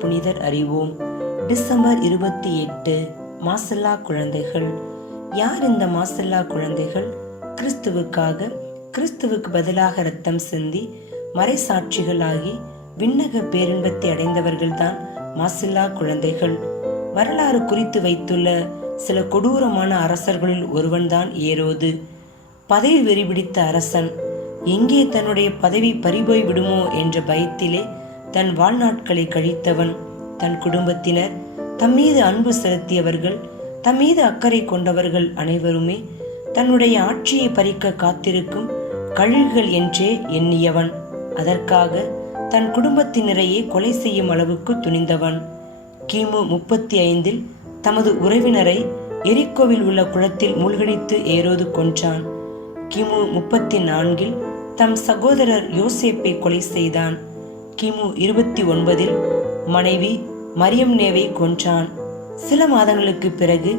புனிதர் அறிவோம். டிசம்பர் 28. மாசில்லா குழந்தைகள். யார் இந்த மாசில்லா குழந்தைகள்? கிறிஸ்துவுக்கு பதிலாக இரத்தம் சிந்தி மறைசாட்சிகளாகி விண்ணக பேரின்பத்தை அடைந்தவர்கள்தான் மாசில்லா குழந்தைகள். வரலாறு குறித்து வைத்துள்ள சில கொடூரமான அரசர்களில் ஒருவன்தான் ஏரோது. பதவி வெறி பிடித்த அரசன். எங்கே தன்னுடைய பதவி பறிபோய் விடுமோ என்ற பயத்திலே தன் வாழ்நாட்களை கழித்தவன். தன் குடும்பத்தினர், தம்மீது அன்பு செலுத்தியவர்கள், தம்மீது அக்கறை கொண்டவர்கள் அனைவருமே தன்னுடைய ஆட்சியை பறிக்க காத்திருக்கும் கழுகுகள் என்றே எண்ணியவன். அதற்காக தன் குடும்பத்தினரையே கொலை செய்யும் அளவுக்கு துணிந்தவன். கிமு 35 தமது உறவினரை எரிக்கோவில் உள்ள குளத்தில் மூழ்கடித்து ஏரோது கொன்றான். கிமு 34 தம் சகோதரர் யோசேப்பை கொலை செய்தான். கிமு 29 மனைவி மரியம்னேவை கொன்றான். சில மாதங்களுக்கு பிறகு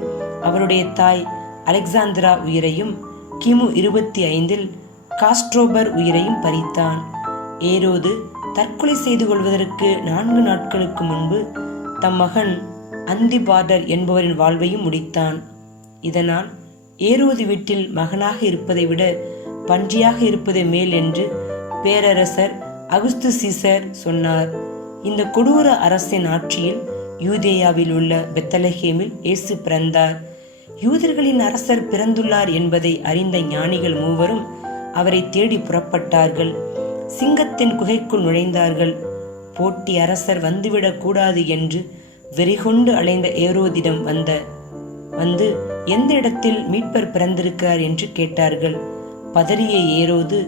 அவருடைய தாய் அலெக்சாந்திரா உயிரையும், கிமு 25 காஸ்ட்ரோபர் உயிரையும் பறித்தான். ஏரோது தற்கொலை செய்து கொள்வதற்கு 4 நாட்களுக்கு முன்பு தம் மகன் அந்திபார்டர் என்பவரின் வாழ்வையும் முடித்தான். இதனால் ஏரோது வீட்டில் மகனாக இருப்பதை விட பன்றியாக இருப்பதே மேல் என்று பேரரசர் அகுஸ்து சீசர் சொன்னார். இந்த கொடூர அரசின் ஆட்சியில் யூதேயாவில் உள்ள பெத்லகேமில் இயேசு பிறந்தார். யூதர்களின் அரசர் பிறந்துள்ளார் என்பதை அறிந்த ஞானிகள் மூவரும் அவரை தேடி புறப்பட்டார்கள். சிங்கத்தின் குகைக்குள் நுழைந்தார்கள். போட்டி அரசர் வந்துவிடக் கூடாது என்று வெறிகொண்டு அலைந்த ஏரோதிடம் வந்து எந்த இடத்தில் மீட்பர் பிறந்திருக்கிறார் என்று கேட்டார்கள். பதறிய ஏரோது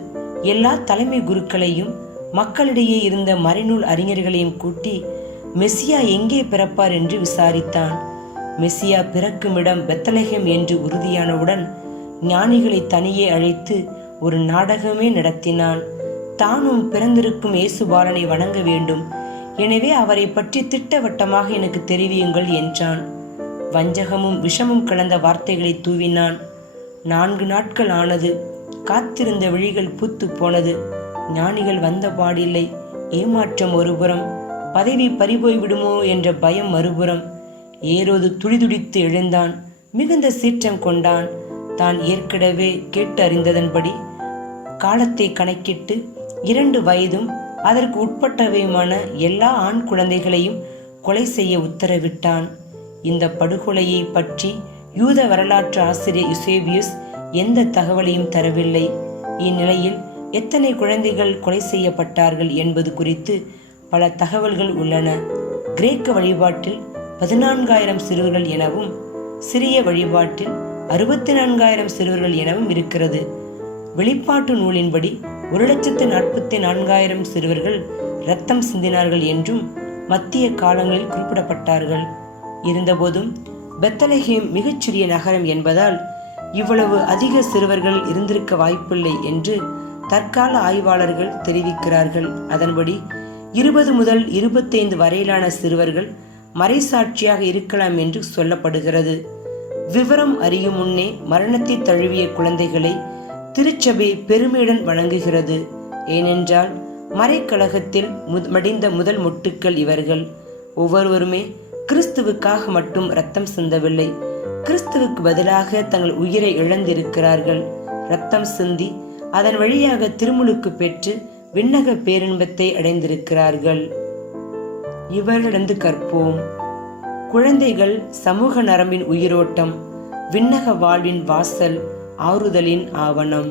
எல்லா தலைமை குருக்களையும் மக்களிடையே இருந்த மறைநூல் அறிஞர்களையும் கூட்டி மெசியா எங்கே பிறப்பார் என்று விசாரித்தான். மெசியா பிறக்கும் இடம் பெத்லகேம் என்று உறுதியானவுடன் ஞானிகளை தனியே அழைத்து ஒரு நாடகமே நடத்தினான். தானும் பிறந்திருக்கும் இயேசு பாலனை வணங்க வேண்டும், எனவே அவரை பற்றி திட்டவட்டமாக எனக்கு தெரிவியுங்கள் என்றான். வஞ்சகமும் விஷமும் கலந்த வார்த்தைகளை தூவினான். 4 நாட்கள் ஆனது. காத்திருந்த விழிகள் பூத்து போனது. ஞானிகள் வந்த பாடில்லை. ஏமாற்றம் ஒருபுறம், பதவி பறிபோய் விடுமோ என்ற பயம் மறுபுறம். ஏரோது துடிதுடித்து எழுந்தான். மிகுந்த சீற்றம் கொண்டான். தான் ஏற்கனவே கேட்டு அறிந்ததன்படி காலத்தை கணக்கிட்டு 2 வயதும் அதற்கு உட்பட்டவையுமான எல்லா ஆண் குழந்தைகளையும் கொலை செய்ய உத்தரவிட்டான். இந்த படுகொலையை பற்றி யூத வரலாற்று ஆசிரியர் யூசேபியஸ் எந்த தகவலையும் தரவில்லை. இந்நிலையில் எத்தனை குழந்தைகள் கொலை செய்யப்பட்டார்கள் என்பது குறித்து பல தகவல்கள் உள்ளன. கிரேக்க வழிபாட்டில் 14,000 சிறுவர்கள் எனவும், சிரிய வழிபாட்டில் 64,000 சிறுவர்கள் எனவும் இருக்கிறது. வெளிப்பாட்டு நூலின்படி 1,44,000 சிறுவர்கள் இரத்தம் சிந்தினார்கள் என்றும் மத்திய காலங்களில் குறிப்பிடப்பட்டார்கள். இருந்தபோதும் பெத்லகேம் மிகச்சிறிய நகரம் என்பதால் இவ்வளவு அதிக சிறுவர்கள் இருந்திருக்க வாய்ப்பில்லை என்று தற்கால ஆய்வாளர்கள் தெரிவிக்கிறார்கள். அதன்படி 20 முதல் 25 வரையிலான சிறுவர்கள் மறைசாட்சியாக இருக்கலாம் என்று சொல்லப்படுகிறது. விவரம் அறியும் முன்னே மரணத்தை தழுவிய குழந்தைகளை திருச்சபை பெருமையுடன் வணங்குகிறது. ஏனென்றால் மறைக்கழகத்தில் மடிந்த முதல் மொட்டுக்கள் இவர்கள். ஒவ்வொருவருமே கிறிஸ்துவுக்காக மட்டும் இரத்தம் சிந்தவில்லை, கிறிஸ்துவுக்கு பதிலாக தங்கள் உயிரை இழந்திருக்கிறார்கள். இரத்தம் சிந்தி அதன் வழியாக திருமுழுக்கு பெற்று விண்ணக பேரின்பத்தை அடைந்திருக்கிறார்கள். இவர்களிடந்து கற்போம். குழந்தைகள் சமூக நரம்பின் உயிரோட்டம், விண்ணக வாழ்வின் வாசல், ஆறுதலின் ஆவணம்.